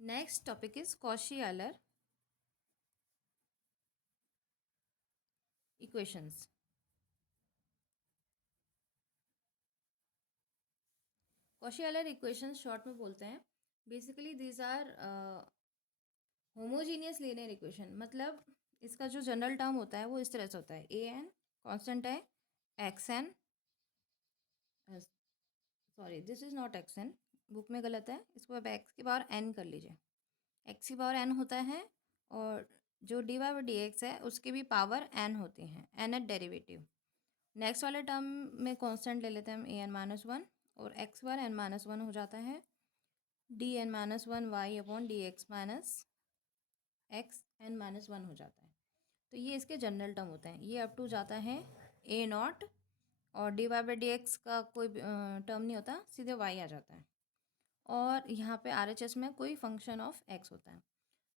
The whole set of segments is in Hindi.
Next topic is Cauchy-Euler equations. Cauchy-Euler equations short में बोलते हैं. Basically these are homogeneous linear equation. मतलब इसका जो जनरल टर्म होता है वो इस तरह से होता है. ए एन कॉन्स्टेंट है, x n, sorry this is not x n, book में गलत है. इसको आप एक्स की पावर एन कर लीजिए. एक्स की पावर एन होता है और जो d y by D x है उसकी भी पावर एन होती हैं, एन एट डेरिवेटिव. नेक्स्ट वाले टर्म में कांस्टेंट ले लेते हैं हम ए एन माइनस वन और एक्स बार एन माइनस वन हो जाता है d n minus one y upon d x minus x n minus one हो जाता है. तो ये इसके जनरल टर्म होते हैं. ये अप टू जाता है ए नॉट और d y by D x का कोई टर्म नहीं होता, सीधे वाई आ जाता है. और यहाँ पे आर एच एस में कोई फंक्शन ऑफ एक्स होता है.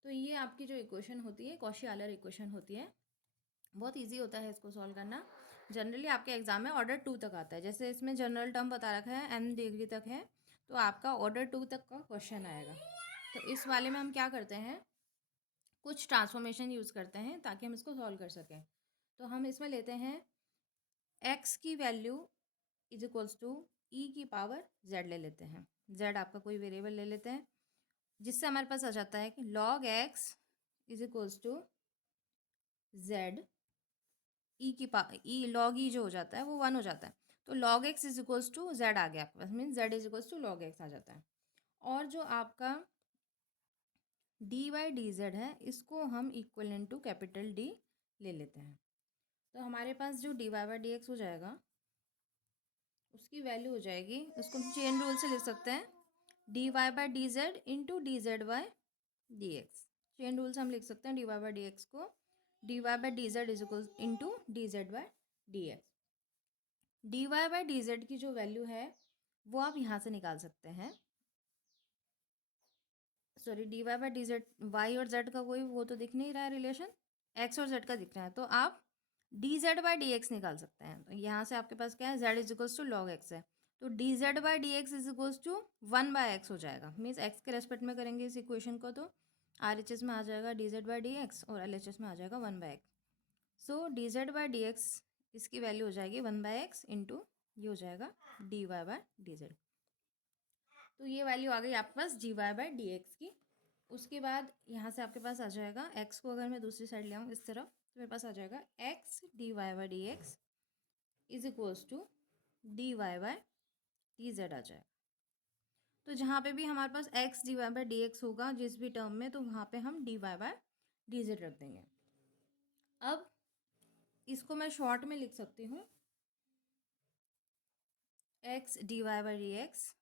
तो ये आपकी जो इक्वेशन होती है कॉशी-यूलर इक्वेशन होती है. बहुत इजी होता है इसको सॉल्व करना. जनरली आपके एग्जाम में ऑर्डर टू तक आता है. जैसे इसमें जनरल टर्म बता रखा है एन डिग्री तक है, तो आपका ऑर्डर टू तक का क्वेश्चन आएगा. तो इस वाले में हम क्या करते हैं, कुछ ट्रांसफॉर्मेशन यूज़ करते हैं ताकि हम इसको सॉल्व कर सकें. तो हम इसमें लेते हैं एक्स की value is equals to e की पावर जेड ले लेते हैं. जेड आपका कोई वेरिएबल ले लेते हैं, जिससे हमारे पास आ जाता है कि log x is equals to z e की ई लॉग ई जो हो जाता है वो वन हो जाता है. तो log x is equals to z आ गया आपके पास, mean z is equals to log x आ जाता है. और जो आपका डी वाई डी जेड है इसको हम equal in to capital D ले लेते हैं. तो हमारे पास जो d y by D x हो जाएगा उसकी वैल्यू हो जाएगी, उसको हम चेन रूल से लिख सकते हैं d y by d z into d z by D x. Chain rule से हम लिख सकते हैं d y by D x को d y by d z is equal into d z by D x. D y by d z की जो वैल्यू है वो आप यहाँ से निकाल सकते हैं. Sorry, d y by d z, y और जेड का कोई वो तो दिख नहीं रहा है रिलेशन, एक्स और जेड का दिख रहा है. तो आप D z by D x निकाल सकते हैं. तो यहाँ से आपके पास क्या है, z is equals to log x है. तो d z by D x is equals to one by x हो जाएगा. मीन्स एक्स के रेस्पेक्ट में करेंगे इस इक्वेशन को तो आर एच एस में आ जाएगा d z by D x और एल एच एस में आ जाएगा one by x. So d z by D x इसकी वैल्यू हो जाएगी वन बाय एक्स इंटू ये हो जाएगा d y by d z. तो ये वैल्यू आ गई आपके पास d y by D x की. उसके बाद यहाँ से आपके पास आ जाएगा एक्स को अगर मैं दूसरी साइड ले आऊँ इस तरफ तो मेरे पास आ जाएगा x d y by D x is equals to d y by d z आ जाएगा. तो जहाँ पे भी हमारे पास x d y by D x होगा जिस भी टर्म में, तो वहाँ पे हम d y by d z रख देंगे. अब इसको मैं शॉर्ट में लिख सकती हूँ x d y by D x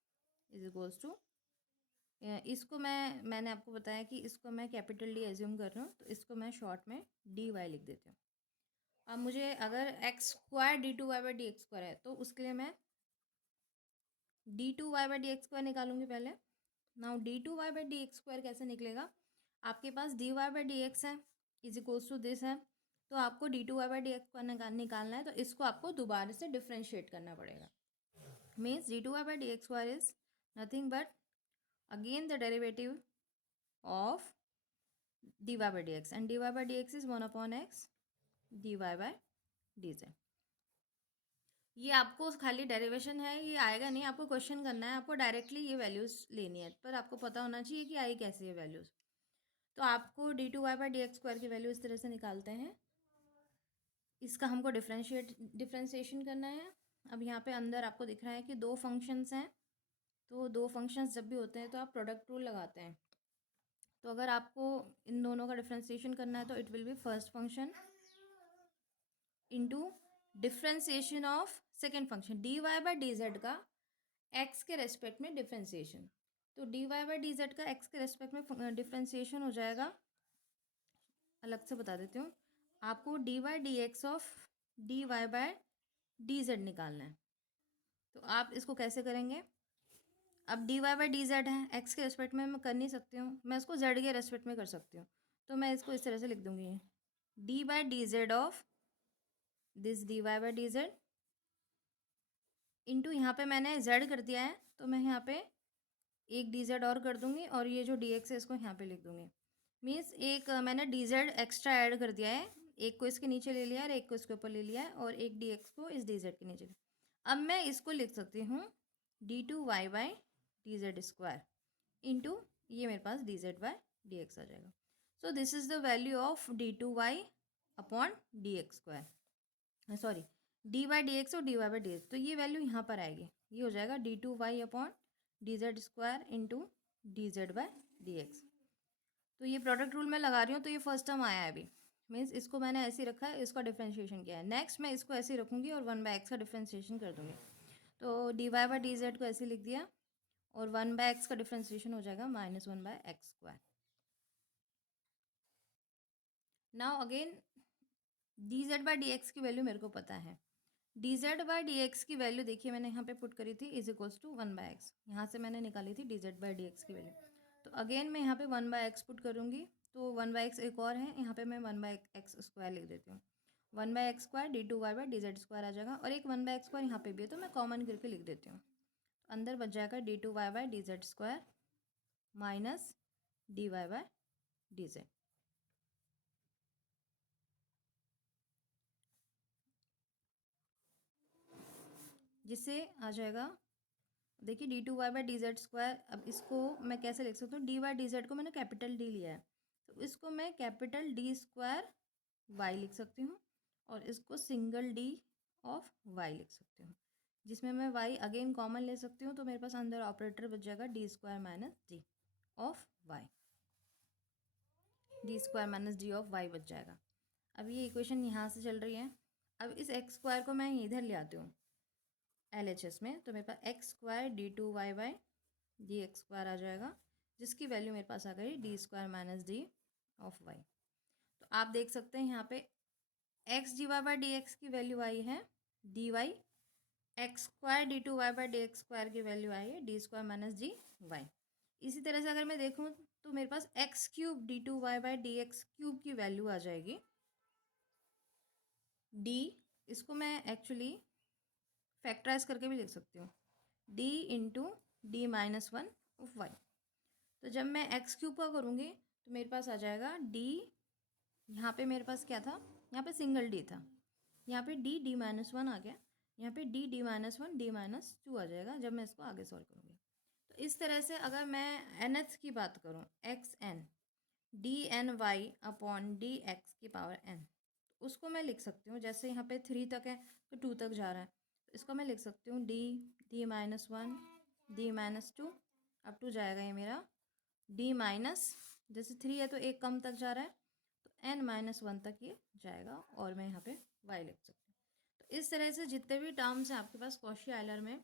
is equals to, इसको मैंने आपको बताया कि इसको मैं कैपिटल डी एज्यूम कर रही हूँ, तो इसको मैं शॉर्ट में डी वाई लिख देती हूँ. अब मुझे अगर x square d two Y by D x square है तो उसके लिए मैं d two Y by D x square निकालूंगी पहले. Now d two Y by D x square कैसे निकलेगा, आपके पास d y by D x है इज इक्वल्स टू दिस है, तो आपको d two Y by D x square निकालना है. तो इसको आपको दोबारा से डिफ्रेंशिएट करना पड़ेगा. Means d two Y by D x square is nothing but again the derivative of dy by dx and dy by dx is 1 upon x dy by dz. ये आपको खाली डेरिवेशन है, ये आएगा नहीं, आपको क्वेश्चन करना है, आपको डायरेक्टली ये वैल्यूज़ लेनी है, पर आपको पता होना चाहिए कि आई कैसे ये वैल्यूज़. तो आपको d two Y by D x square की वैल्यू इस तरह से निकालते हैं. इसका हमको डिफ्रेंशिएशन करना है. अब यहाँ पे अंदर आपको दिख रहा है कि दो फंक्शंस हैं, तो दो फंक्शंस जब भी होते हैं तो आप प्रोडक्ट रूल लगाते हैं. तो अगर आपको इन दोनों का डिफ्रेंशिएशन करना है तो it will be first function into differentiation of second function d y by d z का एक्स के रेस्पेक्ट में डिफ्रेंशिएशन. तो d y by d z का एक्स के रेस्पेक्ट में डिफ्रेंशिएशन हो जाएगा, अलग से बता देती हूँ. आपको d y d x of d y by d z निकालना है. तो आप इसको कैसे करेंगे, अब d y by d z है, एक्स के रेस्पेक्ट में मैं कर नहीं सकती हूँ, मैं इसको जेड के रेस्पेक्ट में कर सकती हूँ. तो मैं इसको इस तरह से लिख दूँगी d by d z of this d y by d z into यहाँ पे मैंने जेड कर दिया है तो मैं यहाँ पे एक डी जेड और कर दूंगी और ये जो डी एक्स है इसको यहाँ पे लिख दूंगी। मीन्स एक मैंने डी जेड एक्स्ट्रा ऐड कर दिया है, एक को इसके नीचे ले लिया है और एक को इसके ऊपर ले लिया है और एक डी एक्स को इस डी जेड के नीचे लिया। अब मैं इसको लिख सकती हूँ d two Y by d z square into ये मेरे पास d z by D x आ जाएगा। So this is the value of d two y upon d x square, sorry d by D x और d y by D x. तो ये वैल्यू यहाँ पर आएगी, ये हो जाएगा d two y upon d z square into d z by D x. तो ये प्रोडक्ट रूल मैं लगा रही हूँ, तो ये फर्स्ट टर्म आया है अभी, मीन्स इसको मैंने ऐसे ही रखा है, इसका डिफ्रेंशिएशन किया है। नेक्स्ट मैं इसको ऐसे ही रखूँगी और 1/x का डिफ्रेंशिएशन कर दूँगी। तो d y by d z को ऐसे लिख दिया और 1/x का डिफ्रेंशिएशन हो जाएगा -1/x square. Now again D z by D x की वैल्यू मेरे को पता है। D z by D x की वैल्यू देखिए मैंने यहाँ पे पुट करी थी इज इक्वल्स टू 1/x, यहाँ से मैंने निकाली थी D z by D x की वैल्यू। तो अगेन मैं यहाँ पे 1/x पुट करूँगी, तो 1/x एक और है, यहाँ पे मैं 1/x स्क्वायर लिख देती हूँ। 1/x square d two Y by d z square आ जाएगा और एक 1/x स्क्वायर यहाँ पे भी है, तो मैं कॉमन करके लिख देती हूँ। तो अंदर बच जाएगा d two Y by d z square minus d y by d z. जिससे आ जाएगा, देखिए d two Y by d z square. अब इसको मैं कैसे लिख सकती हूँ, डी वाई डी जेड को मैंने कैपिटल डी लिया है, तो इसको मैं कैपिटल डी स्क्वायर वाई लिख सकती हूँ और इसको सिंगल डी ऑफ वाई लिख सकती हूँ, जिसमें मैं वाई अगेन कॉमन ले सकती हूँ। तो मेरे पास अंदर ऑपरेटर बच जाएगा d square minus d of y, d square minus d of y बच जाएगा। अब ये इक्वेशन यहाँ से चल रही है। अब इस एक्स स्क्वायर को मैं इधर ले आती हूँ LHS में, तो मेरे पास x square d two Y by D x square आ जाएगा, जिसकी वैल्यू मेरे पास आ गई d square minus d of y. तो आप देख सकते हैं यहाँ पे x d y by D x की वैल्यू आई है d y, x square d two Y by D x square की वैल्यू आई है d square minus d y. इसी तरह से अगर मैं देखूँ तो मेरे पास x cube d two Y by D x cube की वैल्यू आ जाएगी डी, इसको मैं एक्चुअली फैक्टराइज करके भी लिख सकती हूँ, d into d minus one of y. तो जब मैं एक्स क्यूब का करूँगी तो मेरे पास आ जाएगा डी, यहाँ पे मेरे पास क्या था, यहाँ पे सिंगल डी था, यहाँ पे डी डी माइनस वन आ गया, यहाँ पे d d minus one d minus two आ जाएगा जब मैं इसको आगे सॉल्व करूँगी। तो इस तरह से अगर मैं nth की बात करूँ, x n d n y upon d x की पावर एन, उसको मैं लिख सकती हूँ, जैसे यहाँ पे 3 तक है तो 2 तक जा रहा है, तो इसको मैं लिख सकती हूँ d d minus one d minus two up to जाएगा ये मेरा डी माइनस, जैसे 3 है तो एक कम तक जा रहा है तो एन माइनस वन तक ये जाएगा और मैं यहाँ पे वाई लिख सकती हूँ। तो इस तरह से जितने भी टर्म्स हैं आपके पास कॉशी आयलर में,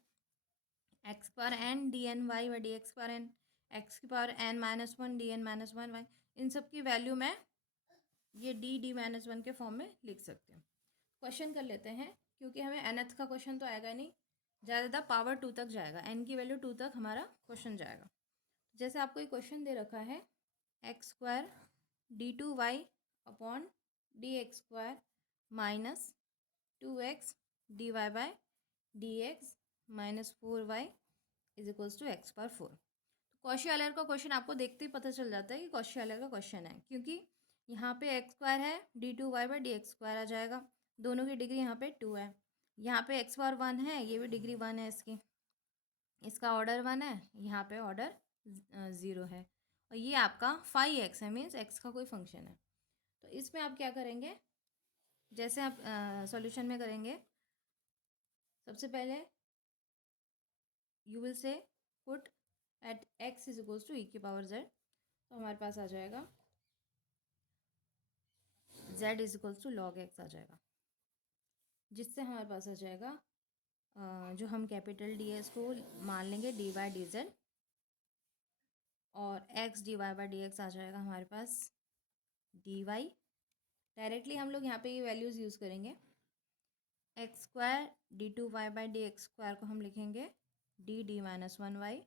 x power n d n y व d x power n, x की power n minus one d n minus one y, इन सब की वैल्यू मैं ये डी डी माइनस वन के फॉर्म में लिख सकती हूँ। क्वेश्चन कर लेते हैं, क्योंकि हमें nth का क्वेश्चन तो आएगा नहीं, ज़्यादा पावर 2 तक जाएगा, n की वैल्यू 2 तक हमारा क्वेश्चन जाएगा। जैसे आपको एक क्वेश्चन दे रखा है x square d two y upon d x square minus 2x d y by D x minus 4y is equals to x power 4। Cauchy Euler का क्वेश्चन आपको देखते ही पता चल जाता है कि कॉशी आयलर का क्वेश्चन है, क्योंकि यहाँ पे एक्स स्क्वायर है, D two Y by D x square आ जाएगा, दोनों की डिग्री यहाँ पे 2 है, यहाँ पे एक्स पावर 1 है, ये भी डिग्री 1 है इसकी, इसका ऑर्डर 1 है, यहाँ पे ऑर्डर 0 है, और ये आपका 5x है, मीन्स x का कोई फंक्शन है। तो इसमें आप क्या करेंगे, जैसे आप सॉल्यूशन में करेंगे, सबसे पहले you will say put at x is equals to e की पावर z, तो हमारे पास आ जाएगा z is equals to log x आ जाएगा, जिससे हमारे पास आ जाएगा जो हम कैपिटल डी एस को मान लेंगे डी वाई डी जेड, और x d y by D x आ जाएगा हमारे पास डी वाई। डायरेक्टली हम लोग यहाँ पे ये वैल्यूज़ यूज़ करेंगे, x square d two Y by D x square को हम लिखेंगे d d minus one y,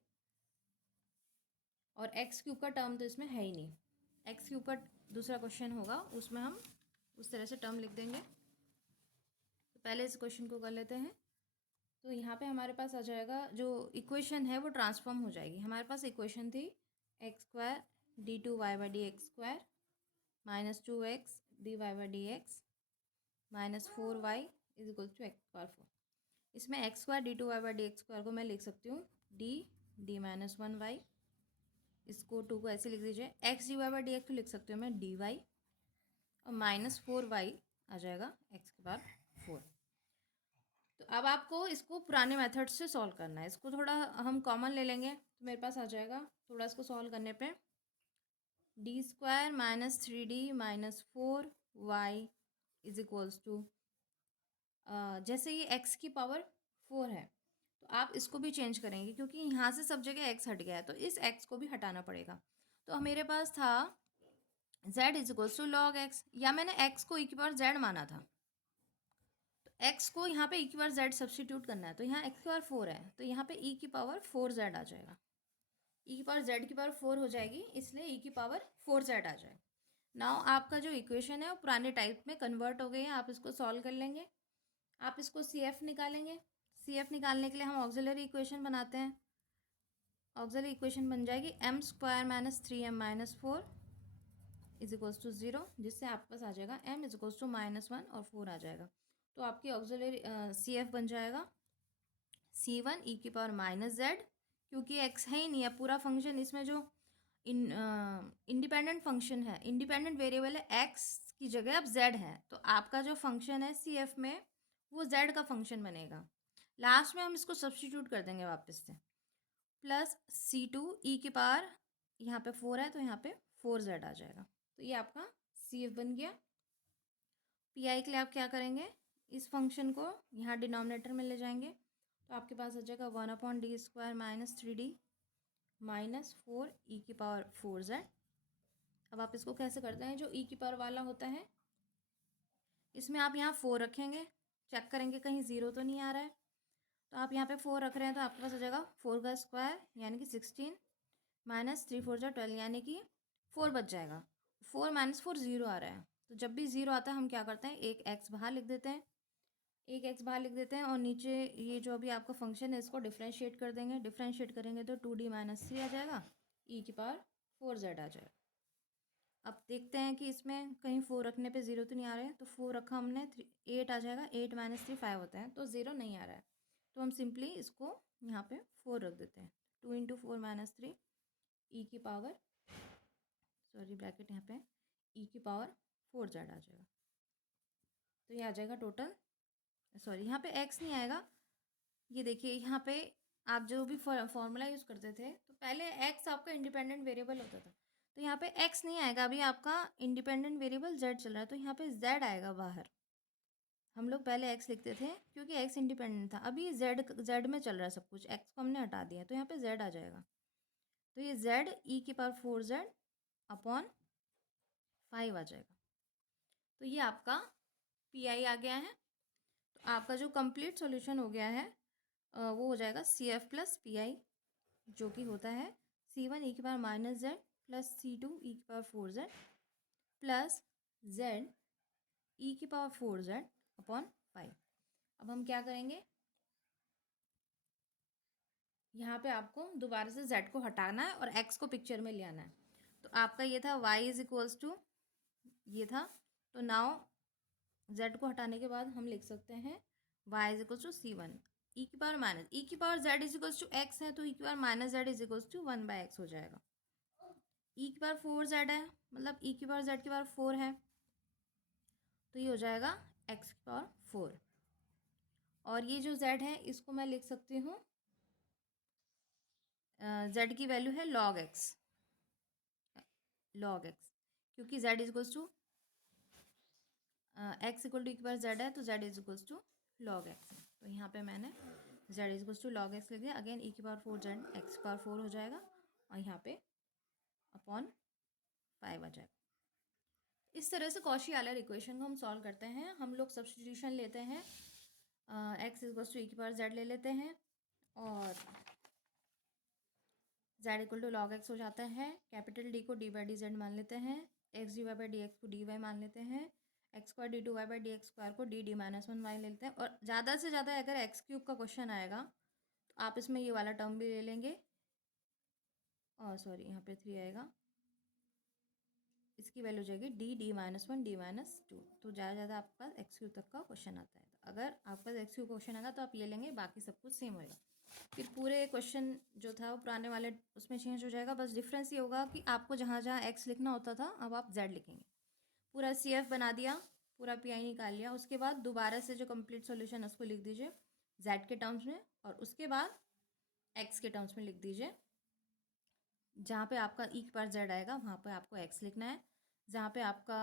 और एक्स क्यूब का टर्म तो इसमें है ही नहीं, एक्स क्यूब का दूसरा क्वेश्चन होगा उसमें हम उस तरह से टर्म लिख देंगे। तो पहले इस क्वेश्चन को कर लेते हैं, तो यहाँ पे हमारे पास आ जाएगा, जो इक्वेशन है वो ट्रांसफॉर्म हो जाएगी। हमारे पास इक्वेशन थी x square d two Y by D x square minus 2x d y by D x minus 4y is equal to x square 4। इसमें x square d two Y by D x square को मैं लिख सकती हूँ डी माइनस 1y, इसको 2 को ऐसे लिख दीजिए। X d y by D x को लिख सकती हूँ मैं डी वाई, और माइनस 4y आ जाएगा एक्स के बाद 4। तो अब आपको इसको पुराने मेथड से सॉल्व करना है। इसको थोड़ा हम कॉमन ले लेंगे तो मेरे पास आ जाएगा, थोड़ा इसको सॉल्व करने पे d square minus 3d minus 4y is equals to, जैसे ये x की पावर 4 है तो आप इसको भी चेंज करेंगे, क्योंकि यहाँ से सब जगह x हट गया है तो इस x को भी हटाना पड़ेगा। तो मेरे पास था z is equals to log x, या मैंने x को e की पावर z माना था, x को यहाँ पे e की पावर z सब्स्टिट्यूट करना है। तो यहाँ x की पावर 4 है तो यहाँ पे e की पावर 4z आ जाएगा, e की पावर z की पावर 4 हो जाएगी, इसलिए e की पावर 4z आ जाएगा। नाउ आपका जो इक्वेशन है वो पुराने टाइप में कन्वर्ट हो गई है। आप इसको सॉल्व कर लेंगे, आप इसको CF निकालेंगे। CF निकालने के लिए हम ऑक्सिलरी इक्वेशन बनाते हैं। ऑक्सिलरी इक्वेशन बन जाएगी m square minus 3m minus 4 is equals to 0, जिससे आपके पास आ जाएगा m इज इक्वल्स टू -1 और 4 आ जाएगा। तो आपकी ऑक्सिलरी CF बन जाएगा C1 e की पावर माइनस जेड, क्योंकि x है ही नहीं है पूरा फंक्शन, इसमें जो इंडिपेंडेंट फंक्शन है, इंडिपेंडेंट वेरिएबल है x की जगह अब z है, तो आपका जो फंक्शन है CF में वो z का फंक्शन बनेगा। लास्ट में हम इसको सब्स्टिट्यूट कर देंगे वापस से, प्लस C2 e की पावर यहाँ पे 4 है तो यहाँ पे 4z आ जाएगा। तो ये आपका CF बन गया। PI के लिए आप क्या करेंगे, इस फंक्शन को यहाँ डिनोमिनेटर में ले जाएंगे तो आपके पास आ जाएगा 1/d square minus 3d minus 4 e की पावर 4z। अब आप इसको कैसे करते हैं, जो e की पावर वाला होता है इसमें आप यहाँ 4 रखेंगे, चेक करेंगे कहीं 0 तो नहीं आ रहा है। तो आप यहाँ पे 4 रख रहे हैं तो आपके पास आ जाएगा 4 का स्क्वायर यानी कि 16 माइनस 3 4 जा 12 यानी कि 4 बच जाएगा। 4 माइनस 4 0 आ रहा है, तो जब भी 0 आता है हम क्या करते हैं, एक x बाहर लिख देते हैं, एक x बाहर लिख देते हैं और नीचे ये जो अभी आपका फंक्शन है इसको डिफ्रेंशिएट कर देंगे। डिफ्रेंशिएट करेंगे तो 2d माइनस 3 आ जाएगा, e की पावर 4z आ जाएगा। अब देखते हैं कि इसमें कहीं 4 रखने पे 0 तो नहीं आ रहा है, तो 4 रखा हमने 8 आ जाएगा, 8 माइनस 3 5 होता है, तो 0 नहीं आ रहा है। तो हम सिंपली इसको यहाँ पे 4 रख देते हैं, 2 इंटू 4 माइनस 3 ई की पावर, सॉरी ब्रैकेट यहाँ पे, ई की पावर 4z आ जाएगा। तो ये आ जाएगा टोटल, सॉरी यहाँ पे x नहीं आएगा, ये देखिए यहाँ पे आप जो भी फॉर्मूला यूज़ करते थे तो पहले x आपका इंडिपेंडेंट वेरिएबल होता था, तो यहाँ पे x नहीं आएगा, अभी आपका इंडिपेंडेंट वेरिएबल z चल रहा है तो यहाँ पे z आएगा बाहर। हम लोग पहले x लिखते थे क्योंकि x इंडिपेंडेंट था, अभी z में चल रहा है सब कुछ, x को हमने हटा दिया तो यहाँ पे z आ जाएगा। तो ये z e की पावर 4z अपॉन 5 आ जाएगा। तो ये आपका PI आ गया है। तो आपका जो कंप्लीट सॉल्यूशन हो गया है वो हो जाएगा CF प्लस PI, जो कि होता है C1 e की power minus Z plus C2 e की power 4z plus z e की पावर 4z अपॉन 5। अब हम क्या करेंगे, यहाँ पे आपको दोबारा से z को हटाना है और x को पिक्चर में ले आना है। तो आपका ये था y इज इक्वल्स टू, ये था, तो नाउ z को हटाने के बाद हम लिख सकते हैं y is equals to C1 e की पावर माइनस, e की power z is equals to x है तो e की power minus z is equals to 1/x हो जाएगा। e की पावर 4z है, मतलब e की पावर z की पावर 4 है, तो ये हो जाएगा x की पावर 4। और ये जो z है इसको मैं लिख सकती हूँ, z की वैल्यू है log x, क्योंकि z is equals to x equal to e की पावर z है तो z is equals to log x है। तो यहाँ पे मैंने z is equals to log x लिख दिया। अगेन e की पावर 4z x की पावर 4 हो जाएगा और यहाँ पे अपॉन 5 आ जाएगा। इस तरह से कॉशी आयलर इक्वेशन को हम सॉल्व करते हैं। हम लोग सब्स्टिट्यूशन लेते हैं, x इक्वल्स टू e की पावर z ले लेते हैं और z equal to log x हो जाता है। कैपिटल D को d बाई डी जेड मान लेते हैं, x dy by D x को dy मान लेते हैं, x square d two Y by D x square को d d minus one y लेते हैं, और ज़्यादा से ज़्यादा अगर एक्स क्यूब का क्वेश्चन आएगा तो आप इसमें ये वाला टर्म भी ले लेंगे, और सॉरी यहाँ पे 3 आएगा, इसकी वैल्यू हो जाएगी D d minus one d minus to. तो ज़्यादा ज़्यादा आपके पास एक्स क्यूब तक का क्वेश्चन आता है। तो अगर आपके पास एक्स क्यूब क्वेश्चन आएगा तो आप ये लेंगे, बाकी सब कुछ सेम होएगा। फिर पूरे क्वेश्चन जो था वो पुराने वाले उसमें चेंज हो जाएगा, बस डिफरेंस ये होगा कि आपको जहाँ जहाँ एक्स लिखना होता था अब आप जेड लिखेंगे। पूरा सी एफ बना दिया, पूरा पी आई निकाल लिया, उसके बाद दोबारा से जो कंप्लीट सॉल्यूशन है उसको लिख दीजिए जेड के टर्म्स में, और उसके बाद एक्स के टर्म्स में लिख दीजिए। जहाँ पे आपका ई के पास जेड आएगा वहाँ पे आपको एक्स लिखना है, जहाँ पे आपका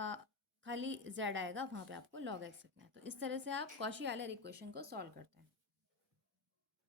खाली जेड आएगा वहाँ पे आपको लॉग एक्स लिखना है। तो इस तरह से आप कॉशी आयलर इक्वेशन को सॉल्व करते हैं।